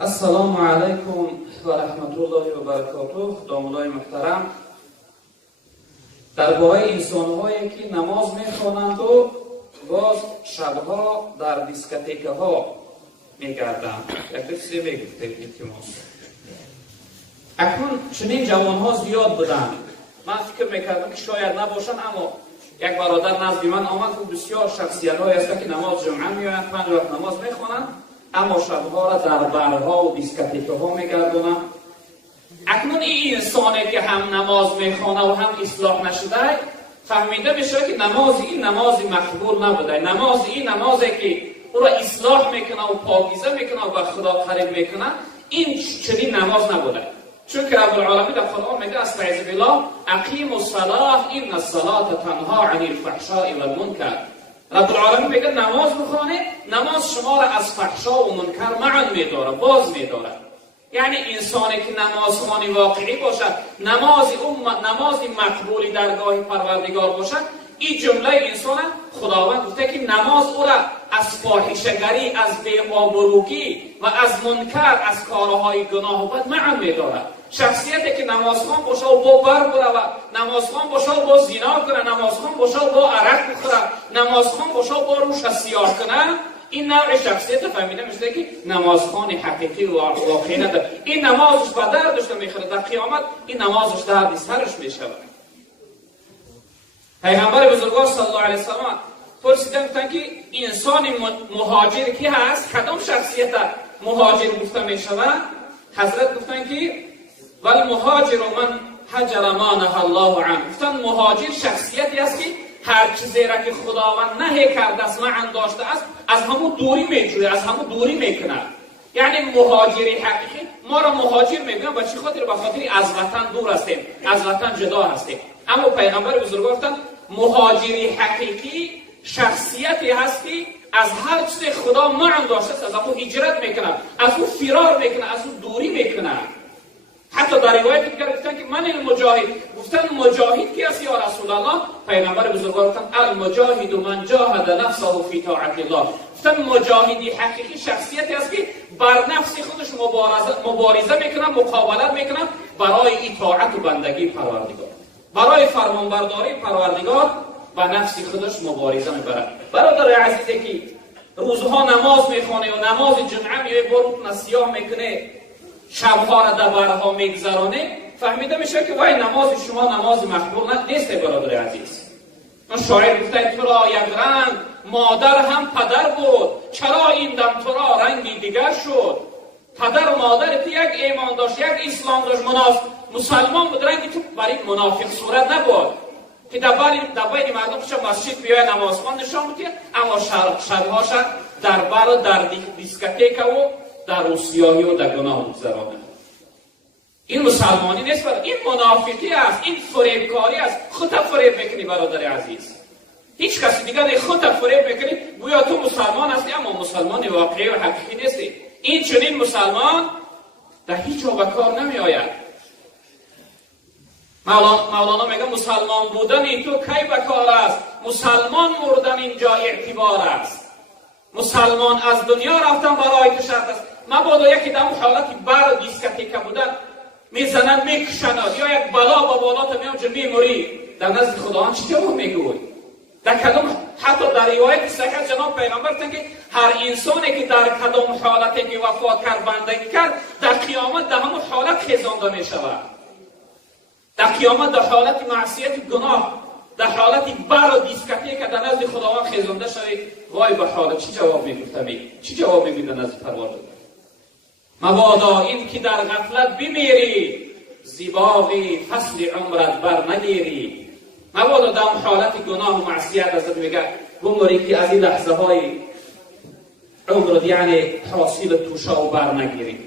السلام علیکم و رحمت الله و برکاته. دامنای محترم، درباره انسان‌هایی که نماز می‌خوانند و باز شبها در دیسکوتک ها می‌گردند، یک چیزی بگفتید التماس. اکنون چنین جوان‌ها زیاد بودند. من فکر می‌کردم که شاید نباشند، اما یک برادر نزد من آمد و بسیار شخصیت‌هایی هستند که نماز جمعه می‌آیند، 5 وقت نماز می‌خوانند، اما شبها را در برها و دیسکوتک ها می‌گردانند. اکنون این انسانی که هم نماز می‌خوانه و هم اصلاح نشده، فهمیده میشه که این نماز مقبول نبوده. این نمازی که او را اصلاح میکنه و پاکیزه میکنه و به خدا قریب میکنه، این چنین نماز نبوده. چون که رب العالمین در قرآن میگه استعیذ بالله اقیموا الصلاة ان الصلاة تنها عن الفحشاء والمنکر. رب العالمین میگه نماز بخوانید، نماز شما را از فحشا و منکر معن میداره، باز میداره. یعنی انسانی که نماز خوانی واقعی باشد، نماز مقبولی درگاه پروردگار باشد، این جمله انسان خداوند گفته که نماز او را از فاحشه‌گری، از بی‌آبرویی و از منکر، از کارهای گناه و بد معن میداره. شخصیتی که نمازخوان باشه و با بر بره و نمازخوان باشه و با زنا کنه، نمازخوان باشه و با عرق بخوره، نمازخوان باشه و با روش سیاه کنه، این نوع شخصیت فهمیده میشه که نمازخوان حقیقی و واقعی نداره. این نمازش به دردش نمیخوره، در قیامت این نمازش درد سرش میشود. پیغمبر بزرگوار صلی الله علیه و سلم پرسیدن که انسان مهاجر کی هست؟ کدام شخصیت مهاجر گفته میشود؟ حضرت گفتن که والمهاجر من هجر ما نهی الله عنه. گفتن مهاجر شخصیتی است که هر چیزی را که خداوند نهی کرده است، معن داشته است، از همون دوری میجوید، از همون دوری میکنه. یعنی مهاجری حقیقی، ما را مهاجر میگن به چه خاطر؟ به خاطر از وطن دور هستیم، از وطن جدا هستیم. اما پیغمبر بزرگوار گفتن مهاجری حقیقی شخصیتی هست که از هر چیز خدا معن داشته است، از اون هجرت میکنه، از اون فرار میکنه، از اون دوری میکنه. حتی در روایت دیگر گفتن که من المجاهد. گفتن مجاهد کی است یا رسول الله؟ پیغمبر بزرگوار گفتن المجاهد من جاهد نفسه فی طاعت الله. گفتن مجاهدی حقیقی شخصیتی است که بر نفس خودش مبارزه میکنه، مقاومت میکنه برای اطاعت و بندگی پروردگار، برای فرمانبرداری پروردگار و نفس خودش مبارزه میبره. برادر عزیزی که روزها نماز میخونه و نماز جمعه میوه برو نسیاه میکنه، شبها را در برها میگذرانه، فهمیده میشه که وای نماز شما نماز مقبول نیست. برادر عزیز، من شاعر گفته تو را یک رنگ مادر هم پدر بود، چرا این دم تو را رنگی دیگر شد؟ پدر و مادر تو یک ایمان داشت، یک اسلام داشت، مسلمان بود، رنگی تو برای منافق صورت نبود که در بین مردم پیش مسجد بیای نماز خوان نشان بودی، اما شبهاش در بر و در دیسکوتک و در روسیاهی و در گناه گذرانه. این مسلمانی نیست، این منافقی است، این فریبکاری است. خودت فریب میکنی برادر عزیز، هیچ کسی دیگر خودت فریب میکنی، گویا تو مسلمان هستی اما مسلمان واقعی و حقیقی نیستی. این چنین مسلمان در هیچ جا به کار نمی آید. مولانا میگه مسلمان بودن تو کی به کار است، مسلمان مردن اینجا اعتبار است. مسلمان از دنیا رفتن برای تو شرط است. مبادا یکی در اون حالتی بر دیسکوتک بودن میزنن میکشند، یا یک بلا با بالات میاد میموری، در نزد خداوند چی جواب میگوی؟ در کدام حتی در روایت صحیح جناب پیغمبر گفتند که هر انسانی که در کدام حالتی که وفات کرد بندگی کرد، در قیامت در همون حالت خیزانده میشود. در قیامت در حالت معصیت گناه، در حالت بر و دیسکوتک که در نزد خداوند خیزانده شوی، وای به حالت چی جواب میگفتمی؟ چی جواب میگی در نزد پروردگار؟ مبادا این که در غفلت بمیری، زیباغی فصل عمرت بر نگیری. مبادا در حالت گناه و معصیت ازت میگه بمری که از این لحظه های عمرت یعنی حاصل توشا و بر نگیری.